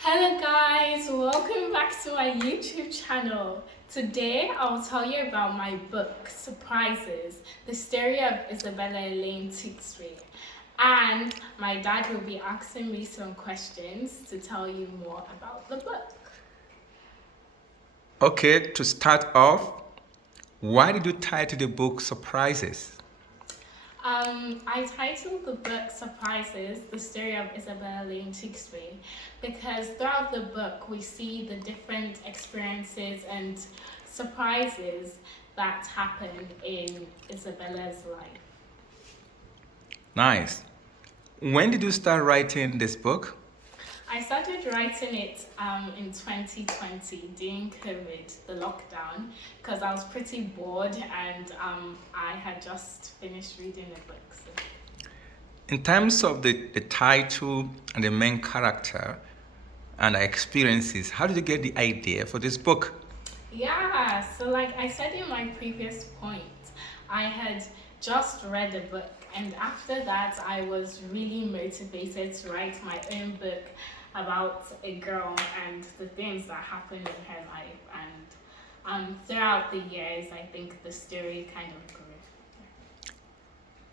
Hello guys, welcome back to my YouTube channel. Today I'll tell you about my book, Surprises, the story of Isabella, Elaine, Tewkesbury. And my dad will be asking me some questions to tell you more about the book. Okay, to start off, why did you title the book Surprises? I titled the book Surprises, the story of Isabella Lane Tewkesbury, because throughout the book we see the different experiences and surprises that happen in Isabella's life. Nice. When did you start writing this book? I started writing it in 2020 during COVID, the lockdown, because I was pretty bored and I had just finished reading a book. So. In terms of the title and the main character and the experiences, how did you get the idea for this book? Yeah, so like I said in my previous point, I had just read a book, and after that, I was really motivated to write my own book about a girl and the things that happened in her life. And throughout the years, I think the story kind of grew.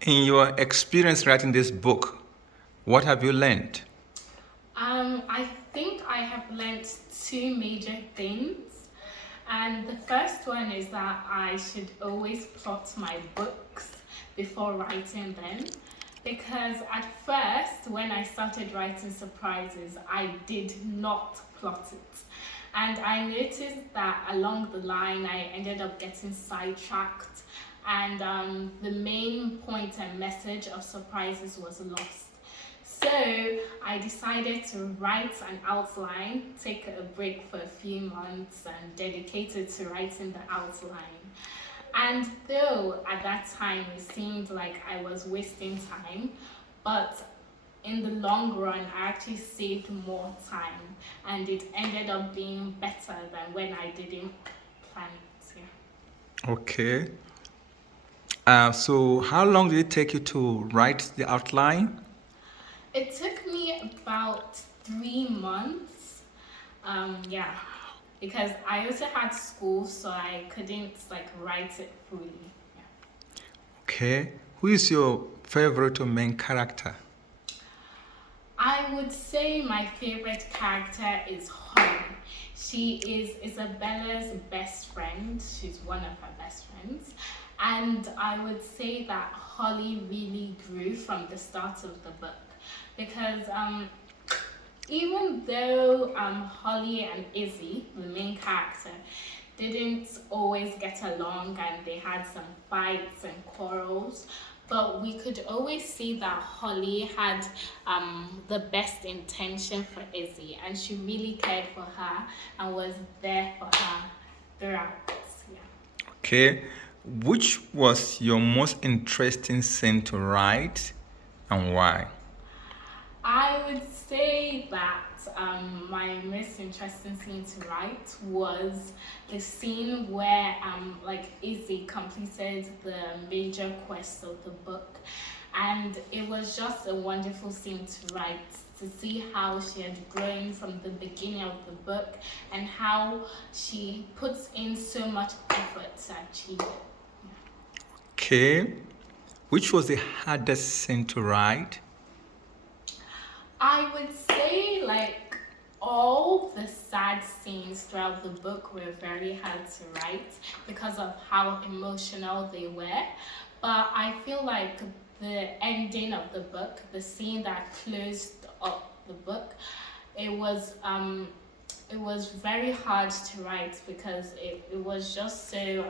In your experience writing this book, what have you learned? I think I have learnt two major things. And the first one is that I should always plot my books before writing them. Because at first, when I started writing Surprises, I did not plot it. And I noticed that along the line, I ended up getting sidetracked. And the main point and message of Surprises was lost. So I decided to write an outline, take a break for a few months and dedicate it to writing the outline. And though at that time it seemed like I was wasting time, but in the long run I actually saved more time and it ended up being better than when I didn't plan it. Yeah. Okay. So how long did it take you to write the outline? It took me about 3 months. Yeah, because I also had school, so I couldn't like write it fully. Yeah. Okay. Who is your favorite or main character? I would say my favorite character is Holly. She is Isabella's best friend. She's one of her best friends. And I would say that Holly really grew from the start of the book because even though Holly and Izzy, the main character, didn't always get along and they had some fights and quarrels, but we could always see that Holly had the best intention for Izzy and she really cared for her and was there for her throughout. Yeah. Okay. Which was your most interesting scene to write and why? I would say that my most interesting scene to write was the scene where like Izzy completed the major quest of the book, and it was just a wonderful scene to write to see how she had grown from the beginning of the book and how she puts in so much effort to achieve it. Okay. Which was the hardest scene to write? I would say like all the sad scenes throughout the book were very hard to write because of how emotional they were. But I feel like the ending of the book, the scene that closed up the book, it was very hard to write because it was just so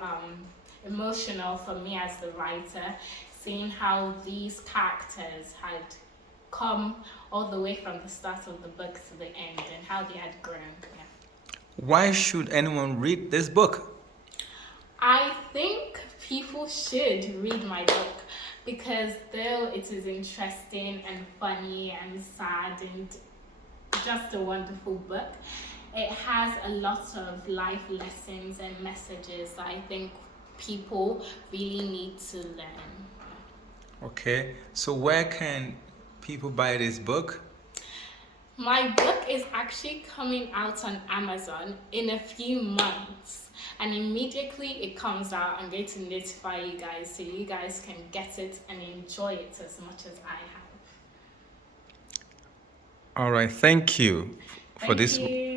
emotional for me as the writer, seeing how these characters had come all the way from the start of the book to the end and how they had grown. Yeah. Why should anyone read this book? I think people should read my book because though it is interesting and funny and sad and just a wonderful book, it has a lot of life lessons and messages that I think people really need to learn. Okay, so where can people buy this book? My book is actually coming out on Amazon in a few months. And immediately it comes out, I'm going to notify you guys so you guys can get it and enjoy it as much as I have. All right, thank you for Thank this you.